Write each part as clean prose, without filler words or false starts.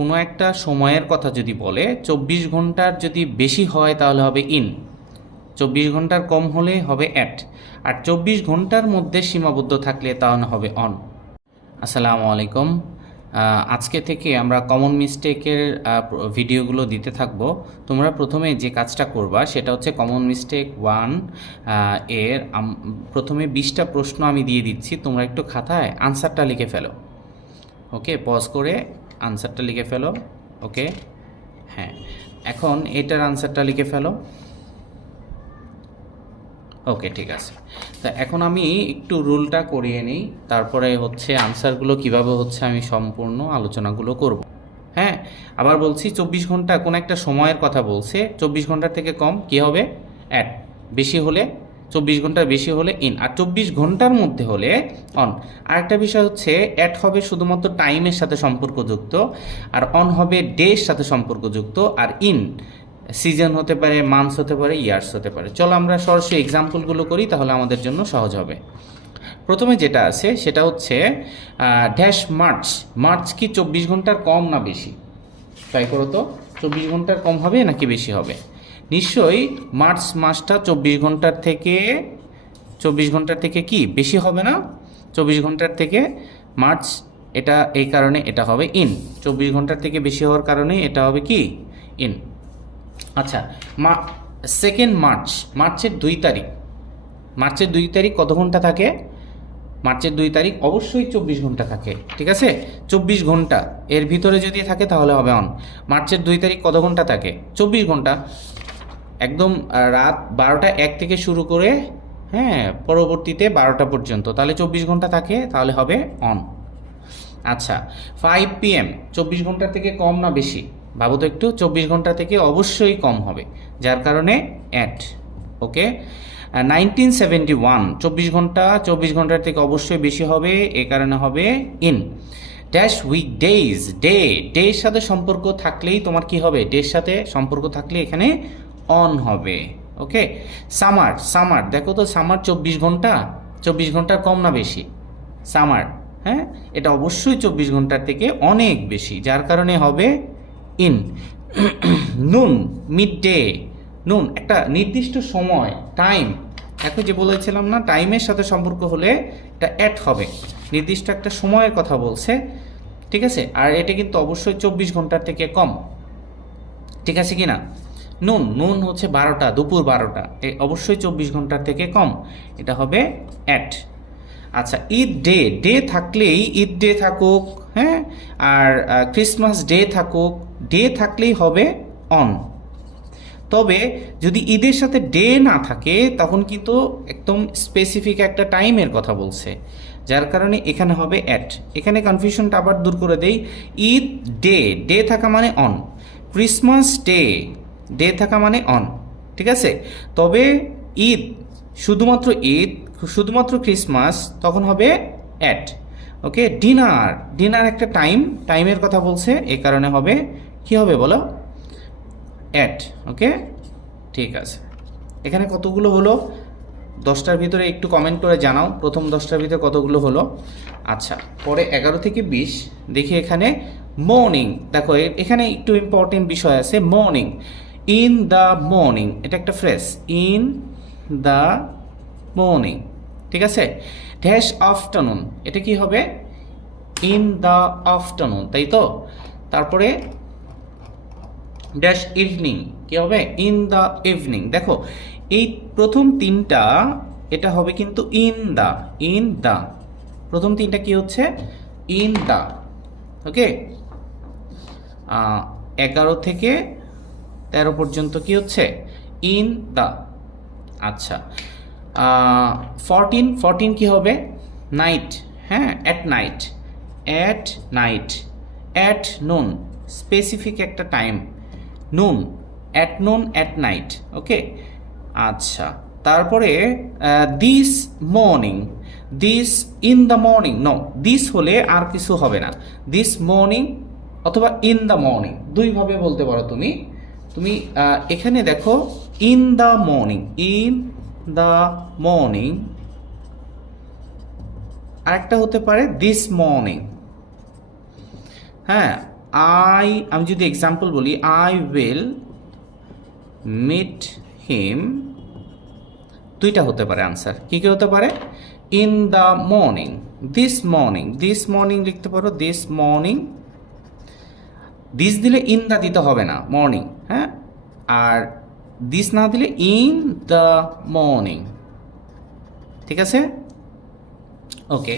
কোনো একটা সময়ের কথা যদি বলে 24 ঘন্টার যদি বেশি হয় তাহলে হবে ইন, 24 ঘন্টার কম হলে হবে অ্যাট, আর 24 ঘন্টার মধ্যে সীমাবদ্ধ থাকলে তাহলে হবে অন। আসসালামু আলাইকুম। আজকে থেকে আমরা কমন মিস্টেকের ভিডিওগুলো দিতে থাকবো। তোমরা প্রথমে যে কাজটা করবা সেটা হচ্ছে কমন মিস্টেক 1 এর প্রথমে 20টা প্রশ্ন আমি দিয়ে দিচ্ছি, তোমরা একটু খাতায় আনসারটা লিখে ফেলো। ওকে, পজ করে আনসারটা লিখে ফেলো। ওকে, হ্যাঁ, এখন এটার আনসারটা লিখে ফেলো। ওকে, ঠিক আছে। তা এখন আমি একটু রুলটা করিয়ে নিই, তারপরে হচ্ছে আনসারগুলো কিভাবে হচ্ছে আমি সম্পূর্ণ আলোচনাগুলো করব। হ্যাঁ, আবার বলছি 24 ঘন্টা কোন একটা সময়ের কথা বলছে, 24 ঘন্টার থেকে কম কি হবে অ্যাট, বেশি হলে 24 ঘন্টার বেশি হলে ইন, আর 24 ঘন্টার মধ্যে হলে অন। আরেকটা বিষয় হচ্ছে অ্যাট হবে শুধুমাত্র টাইমের সাথে সম্পর্কযুক্ত, আর অন হবে ডের সাথে সম্পর্কযুক্ত, আর ইন সিজন হতে পারে, মান্থস হতে পারে, ইয়ার্স হতে পারে। চলো আমরা সরাসরি এক্সাম্পলগুলো করি, তাহলে আমাদের জন্য সহজ হবে। প্রথমে যেটা আছে সেটা হচ্ছে ড্যাশ মার্চ। মার্চ কি 24 ঘন্টার কম না বেশি? ট্রাই করো তো, 24 ঘন্টার কম হবে নাকি বেশি হবে? নিশ্চয়ই মার্চ মাসটা 24 ঘন্টার থেকে কি বেশি হবে না? 24 ঘন্টার থেকে মার্চ, এটা এই কারণে এটা হবে ইন। 24 ঘন্টার থেকে বেশি হওয়ার কারণে এটা হবে কি ইন। আচ্ছা, সেকেন্ড মার্চ, মার্চের 2 তারিখ, মার্চের 2 তারিখ কত ঘন্টা থাকে? মার্চের 2 তারিখ অবশ্যই 24 ঘন্টা থাকে, ঠিক আছে? 24 ঘন্টা এর ভিতরে যদি থাকে তাহলে হবে অন। মার্চের 2 তারিখ কত ঘন্টা থাকে? 24 ঘন্টা, একদম রাত 12টা 1 থেকে শুরু করে হ্যাঁ পরবর্তীতে 12টা পর্যন্ত, তাহলে 24 ঘন্টা থাকে, তাহলে হবে অন। আচ্ছা, 5 PM 24 ঘন্টার থেকে কম না বেশি? ভাবো তো একটু, 24 ঘন্টা থেকে অবশ্যই কম হবে, যার কারণে অ্যাট। ওকে, 1971 24 ঘন্টার থেকে অবশ্যই বেশি হবে, এ কারণে হবে ইন। ড্যাশ উইকডেজ, ডের সাথে সম্পর্ক থাকলেই তোমার কি হবে? ডের সাথে সম্পর্ক থাকলে এখানে অন হবে। ওকে, সামার দেখো তো, সামার 24 ঘন্টা, 24 ঘন্টার কম না বেশি? সামার, হ্যাঁ, এটা অবশ্যই 24 ঘন্টার থেকে অনেক বেশি, যার কারণে হবে ইন। নুন, মিড ডে, নুন একটা নির্দিষ্ট সময়, টাইম। এখন যে বলেছিলাম না, টাইমের সাথে সম্পর্ক হলে এটা অ্যাট হবে, নির্দিষ্ট একটা সময়ের কথা বলছে, ঠিক আছে? আর এটা কিন্তু অবশ্যই 24 ঘন্টার থেকে কম, ঠিক আছে কি না? নুন হচ্ছে 12টা, দুপুর 12টা, অবশ্যই 24 ঘন্টার থেকে কম, এটা হবে অ্যাট। আচ্ছা, ডে থাকলেই ঈদ ডে থাকুক, হ্যাঁ, আর ক্রিসমাস ডে থাকুক, ডে থাকলেই হবে অন। তবে যদি ঈদের সাথে ডে না থাকে তখন কিন্তু একদম স্পেসিফিক একটা টাইমের কথা বলছে, যার কারণে এখানে হবে অ্যাট। এখানে কনফিউশনটা আবার দূর করে দেই, ঈদ ডে থাকা মানে অন, ক্রিসমাস ডে থাকা মানে অন, ঠিক আছে? তবে ঈদ, শুধুমাত্র ক্রিসমাস, তখন হবে অ্যাট। ওকে, ডিনার একটা টাইমের কথা বলছে, এ কারণে হবে কি হবে বলো? অ্যাট। ওকে, ঠিক আছে। এখানে কতগুলো হলো? 10টার ভিতরে একটু কমেন্ট করে জানাও, প্রথম 10টার ভিতরে কতগুলো হলো। আচ্ছা, পরে 11 থেকে 20 দেখি। এখানে মর্নিং, দেখো এখানে একটু ইম্পর্টেন্ট বিষয় আছে। মর্নিং, ইন দ্য মর্নিং, এটা একটা ফ্রেজ, ইন দ্য মর্নিং, ঠিক আছে? ড্যাশ আফটারনুন, এটা কি হবে? ইন দ্য আফটারনুন, তাই তো? তারপরে ড্যাশ ইভিনিং, কি হবে? In the evening. দেখো এই প্রথম 3টা এটা হবে কিন্তু ইন দ্য, প্রথম 3টা কি হচ্ছে? In the. ওকে, 11 থেকে 13 পর্যন্ত কি হচ্ছে? In the. আচ্ছা, 14 কি হবে? নাইট, হ্যাঁ, at night, at noon, specific একটা time, noon, at night. Okay, আচ্ছা, তারপরে this morning, this in the morning, no, this হলে আর কিছু হবে না, দিস মর্নিং অথবা ইন দ্য মর্নিং, দুইভাবে বলতে পারো তুমি। এখানে দেখো ইন দ্য মর্নিং, আরেকটা হতে পারে দিস মর্নিং, হ্যাঁ, আমি যদি এক্সাম্পল বলি, আই উইল মিট হিম, দুইটা হতে পারে আনসার। কী কী হতে পারে? In the morning, this morning লিখতে পারো, দিস মর্নিং। দিস দিলে ইন দ্য দিতে হবে না, মর্নিং, হ্যাঁ। আর দিস না দিলে ইন দ্য মর্নিং, ঠিক আছে? ওকে,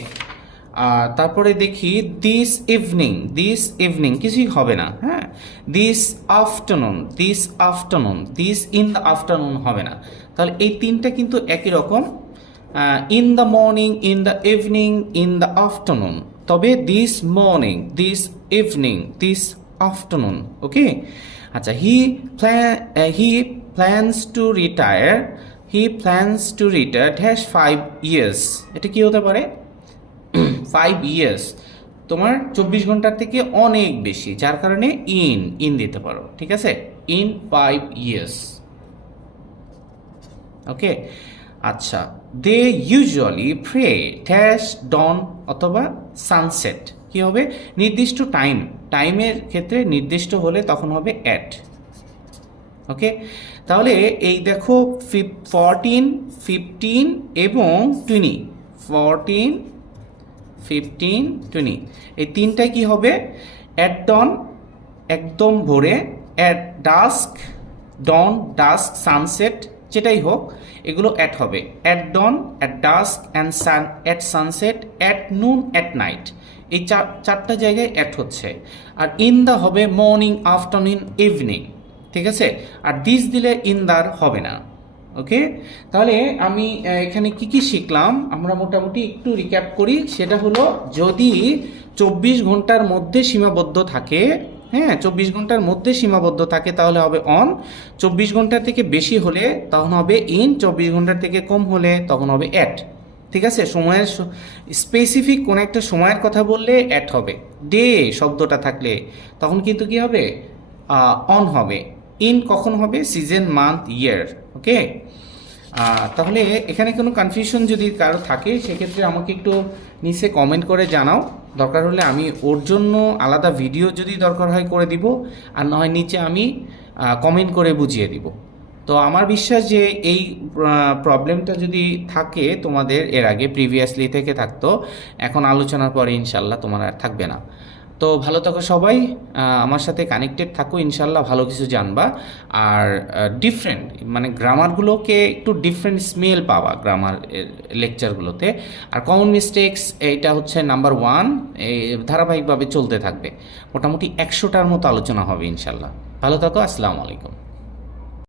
তারপরে দেখি দিস ইভিনিং কিছুই হবে না, হ্যাঁ। This afternoon, this in the afternoon হবে না। তাহলে এই তিনটা কিন্তু একই রকম, in the morning, in the evening, in the afternoon. তবে this morning, this evening, this afternoon, okay. আচ্ছা, he plans to retire, dash 5 years, এটা কি হতে পারে? 5 years তোমার 24 ঘন্টার থেকে অনেক বেশি, যার কারণে ইন দিতে পারো, ঠিক আছে? ইন 5 years, ওকে। আচ্ছা, দে ইউজুয়ালি প্রে ড্যাশ ডন অথবা সানসেট, কি হবে? নির্দিষ্ট টাইমের ক্ষেত্রে নির্দিষ্ট হলে তখন হবে অ্যাট, ওকে। তাহলে এই দেখো 14, 15 এবং 20, 14, 15, 20 এই তিনটায় কি হবে? অ্যাট ডন একদম ভোরে, অ্যাট ডাস্ক, ডাস্ক, সানসেট, যেটাই হোক এগুলো অ্যাট হবে। At dawn, at dusk and at sunset, at noon, at night, এই চারটা জায়গায় অ্যাট হচ্ছে। আর ইন দা হবে মর্নিং, আফটারনুন, ইভিনিং, ঠিক আছে? আর দিস দিলে ইন দার হবে না, ওকে। তাহলে আমি এখানে কি শিখলাম আমরা মোটামুটি একটু রিক্যাপ করি। সেটা হলো, যদি 24 ঘন্টার মধ্যে সীমাবদ্ধ থাকে, হ্যাঁ, 24 ঘন্টার মধ্যে সীমাবদ্ধ থাকে তাহলে হবে অন। 24 ঘন্টার থেকে বেশি হলে তখন হবে ইন, 24 ঘন্টার থেকে কম হলে তখন হবে অ্যাট, ঠিক আছে? সময়ের স্পেসিফিক কোন একটা সময়ের কথা বললে অ্যাট হবে। ডে শব্দটা থাকলে তখন কিন্তু কি হবে? অন হবে। ইন কখন হবে? সিজন, মান্থ, ইয়ার, ওকে। তাহলে এখানে কোনো কনফিউশন যদি কারো থাকে সেক্ষেত্রে আমাকে একটু নিচে কমেন্ট করে জানাও। দরকার হলে আমি ওর জন্য আলাদা ভিডিও যদি দরকার হয় করে দিব, আর না হয় নিচে আমি কমেন্ট করে বুঝিয়ে দিব। তো আমার বিশ্বাস যে এই প্রবলেমটা যদি থাকে তোমাদের, এর আগে প্রিভিয়াসলি থেকে থাকতো, এখন আলোচনার পরে ইনশাল্লাহ তোমার আর থাকবে না। তো ভালো থাকো সবাই, আমার সাথে কানেক্টেড থাকো, ইনশাল্লাহ ভালো কিছু জানবা। আর ডিফারেন্ট মানে গ্রামারগুলোকে একটু ডিফারেন্ট স্মেল পাওয়া গ্রামার লেকচারগুলোতে। আর কমন মিস্টেক্স এইটা হচ্ছে নাম্বার 1, এই ধারাবাহিকভাবে চলতে থাকবে। মোটামুটি 100টার মতো আলোচনা হবে ইনশাল্লাহ। ভালো থাকো, আসসালামু আলাইকুম।